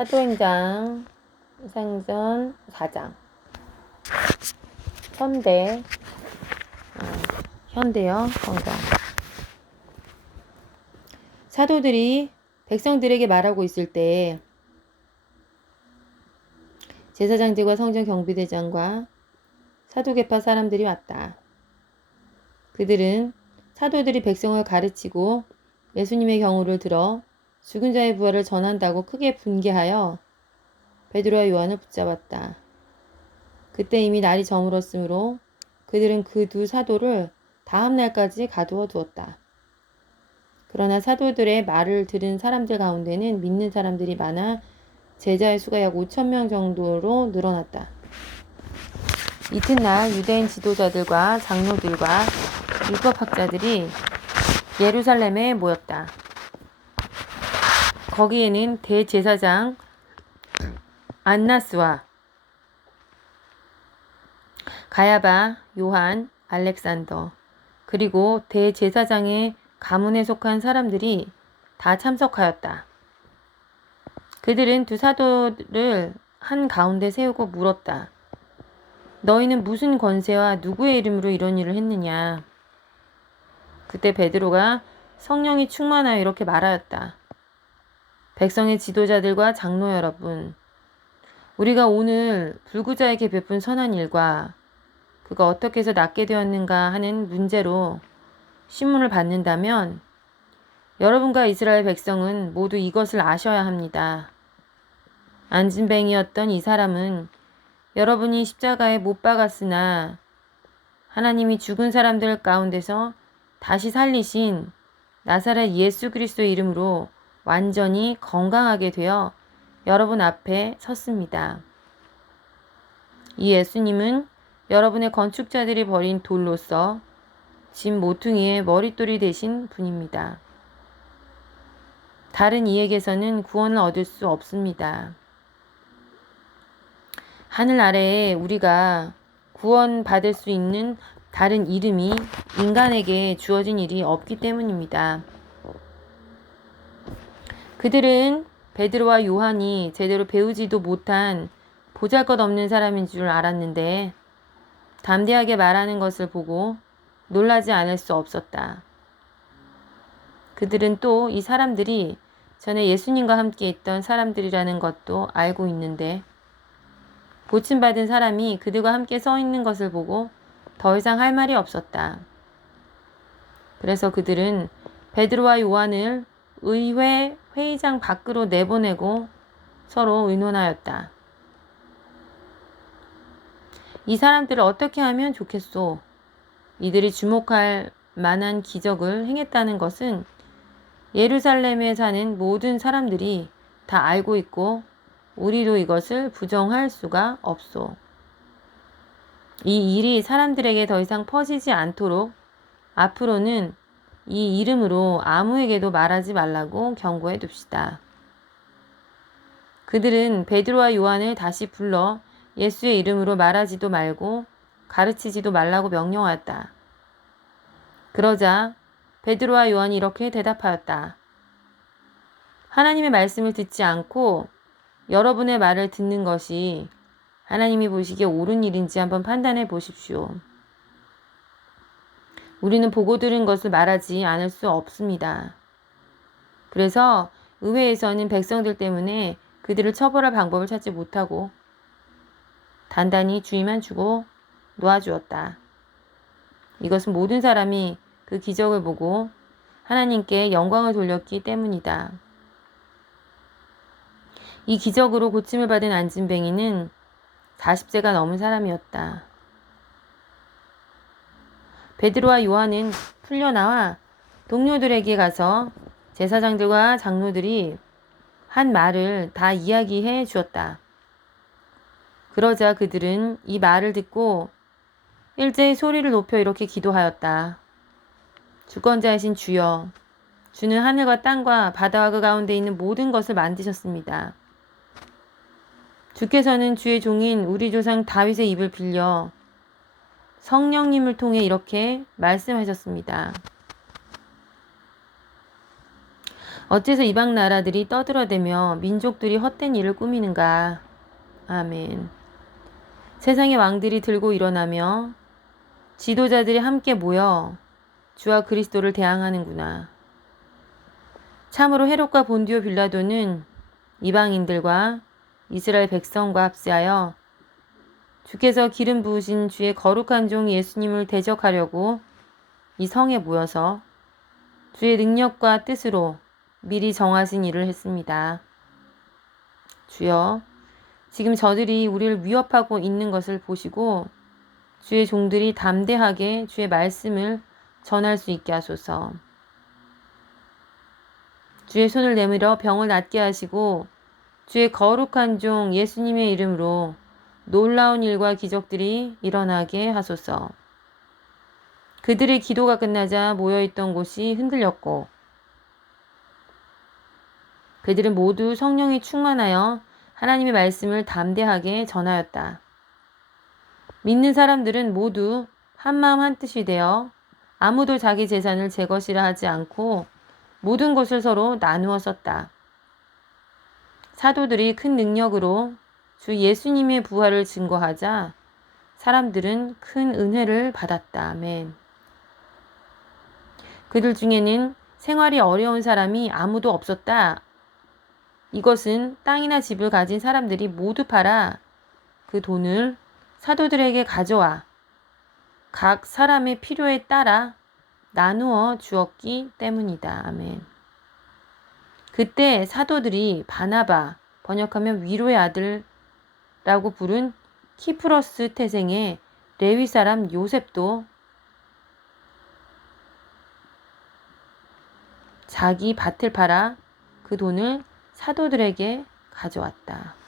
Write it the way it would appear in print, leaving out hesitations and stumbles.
사도행전 상전 4장 현대 현대요 성경. 사도들이 백성들에게 말하고 있을 때 제사장들과 성전 경비대장과 사도계파 사람들이 왔다. 그들은 사도들이 백성을 가르치고 예수님의 경우를 들어 죽은 자의 부활을 전한다고 크게 분개하여 베드로와 요한을 붙잡았다. 그때 이미 날이 저물었으므로 그들은 그 두 사도를 다음 날까지 가두어 두었다. 그러나 사도들의 말을 들은 사람들 가운데는 믿는 사람들이 많아 제자의 수가 약 5,000명 정도로 늘어났다. 이튿날 유대인 지도자들과 장로들과 율법학자들이 예루살렘에 모였다. 거기에는 대제사장 안나스와 가야바, 요한, 알렉산더, 그리고 대제사장의 가문에 속한 사람들이 다 참석하였다. 그들은 두 사도를 한 가운데 세우고 물었다. 너희는 무슨 권세와 누구의 이름으로 이런 일을 했느냐? 그때 베드로가 성령이 충만하여 이렇게 말하였다. 백성의 지도자들과 장로 여러분, 우리가 오늘 불구자에게 베푼 선한 일과 그가 어떻게 해서 낫게 되었는가 하는 문제로 신문을 받는다면 여러분과 이스라엘 백성은 모두 이것을 아셔야 합니다. 안진뱅이였던 이 사람은 여러분이 십자가에 못 박았으나 하나님이 죽은 사람들 가운데서 다시 살리신 나사렛 예수 그리스도의 이름으로 완전히 건강하게 되어 여러분 앞에 섰습니다. 이 예수님은 여러분의 건축자들이 버린 돌로서 집 모퉁이의 머릿돌이 되신 분입니다. 다른 이에게서는 구원을 얻을 수 없습니다. 하늘 아래에 우리가 구원받을 수 있는 다른 이름이 인간에게 주어진 일이 없기 때문입니다. 그들은 베드로와 요한이 제대로 배우지도 못한 보잘것없는 사람인 줄 알았는데 담대하게 말하는 것을 보고 놀라지 않을 수 없었다. 그들은 또 이 사람들이 전에 예수님과 함께 있던 사람들이라는 것도 알고 있는데 고침받은 사람이 그들과 함께 서 있는 것을 보고 더 이상 할 말이 없었다. 그래서 그들은 베드로와 요한을 의회 회의장 밖으로 내보내고 서로 의논하였다. 이 사람들을 어떻게 하면 좋겠소? 이들이 주목할 만한 기적을 행했다는 것은 예루살렘에 사는 모든 사람들이 다 알고 있고 우리도 이것을 부정할 수가 없소. 이 일이 사람들에게 더 이상 퍼지지 않도록 앞으로는 이 이름으로 아무에게도 말하지 말라고 경고해 둡시다. 그들은 베드로와 요한을 다시 불러 예수의 이름으로 말하지도 말고 가르치지도 말라고 명령하였다. 그러자 베드로와 요한이 이렇게 대답하였다. 하나님의 말씀을 듣지 않고 여러분의 말을 듣는 것이 하나님이 보시기에 옳은 일인지 한번 판단해 보십시오. 우리는 보고 들은 것을 말하지 않을 수 없습니다. 그래서 의회에서는 백성들 때문에 그들을 처벌할 방법을 찾지 못하고 단단히 주의만 주고 놓아주었다. 이것은 모든 사람이 그 기적을 보고 하나님께 영광을 돌렸기 때문이다. 이 기적으로 고침을 받은 안진뱅이는 40세가 넘은 사람이었다. 베드로와 요한은 풀려나와 동료들에게 가서 제사장들과 장로들이 한 말을 다 이야기해 주었다. 그러자 그들은 이 말을 듣고 일제히 소리를 높여 이렇게 기도하였다. 주권자이신 주여, 주는 하늘과 땅과 바다와 그 가운데 있는 모든 것을 만드셨습니다. 주께서는 주의 종인 우리 조상 다윗의 입을 빌려 성령님을 통해 이렇게 말씀하셨습니다. 어째서 이방 나라들이 떠들어대며 민족들이 헛된 일을 꾸미는가. 아멘. 세상의 왕들이 들고 일어나며 지도자들이 함께 모여 주와 그리스도를 대항하는구나. 참으로 헤롯과 본디오 빌라도는 이방인들과 이스라엘 백성과 합세하여 주께서 기름 부으신 주의 거룩한 종 예수님을 대적하려고 이 성에 모여서 주의 능력과 뜻으로 미리 정하신 일을 했습니다. 주여, 지금 저들이 우리를 위협하고 있는 것을 보시고 주의 종들이 담대하게 주의 말씀을 전할 수 있게 하소서. 주의 손을 내밀어 병을 낫게 하시고 주의 거룩한 종 예수님의 이름으로 놀라운 일과 기적들이 일어나게 하소서. 그들의 기도가 끝나자 모여있던 곳이 흔들렸고 그들은 모두 성령이 충만하여 하나님의 말씀을 담대하게 전하였다. 믿는 사람들은 모두 한마음 한뜻이 되어 아무도 자기 재산을 제 것이라 하지 않고 모든 것을 서로 나누어 썼다. 사도들이 큰 능력으로 주 예수님의 부활을 증거하자 사람들은 큰 은혜를 받았다. 아멘. 그들 중에는 생활이 어려운 사람이 아무도 없었다. 이것은 땅이나 집을 가진 사람들이 모두 팔아 그 돈을 사도들에게 가져와 각 사람의 필요에 따라 나누어 주었기 때문이다. 아멘. 그때 사도들이 바나바, 번역하면 위로의 아들라고 부른 키프로스 태생의 레위 사람 요셉도 자기 밭을 팔아 그 돈을 사도들에게 가져왔다.